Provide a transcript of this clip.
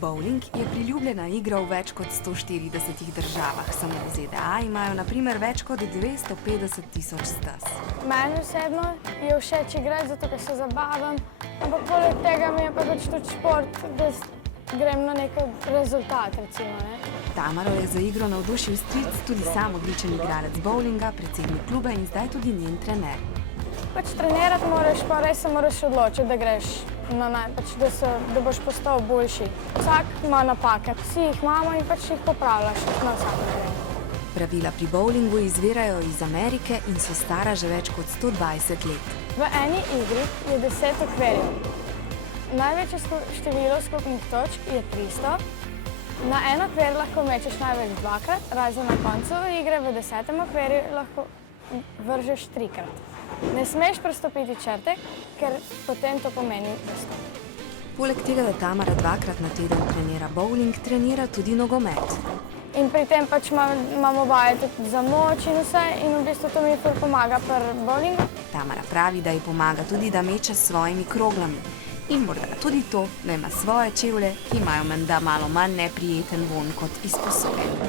Bowling je priljubljena igra v več kot 140 državah. Samo v ZDA imajo na primer več kot 250 tisoč stez. Meni osebno je všeč igrati, zato ker se zabavam, ampak poleg tega mi je pa pač tudi šport, da grem na nek rezultat, recimo. Tamaro je za igro navdušil stric, tudi sam odličen igralec bowlinga, predsednik kluba in zdaj tudi njen trener. Pač trenirati moraš, pa res se moraš odločiti, da greš da boš postal boljši. Vsak ima napake, vsi jih imamo in pač jih popravljaš na vsakem treningu. Pravila pri bowlingu izvirajo iz Amerike in so stara že več kot 120 let. V eni igri je 10 okvirjev. Največje število skupnih točk je 300. Na en okvir lahko mečeš največ dvakrat, razen na koncu igre v 10. okvirju lahko vržeš 3-krat. Ne smeš prestopiti črte, ker potem to pomeni prestop. Poleg tega, da Tamara 2-krat na teden trenira bowling, trenira tudi nogomet. In pri tem pač imamo vaje tudi za moč in vse in v bistvu to mi pomaga pri bowlingu. Tamara pravi, da ji pomaga tudi, da meče s svojimi kroglami. In morda tudi to, da ima svoje čevlje, ki imajo menda malo manj neprijeten vonj kot izposojene.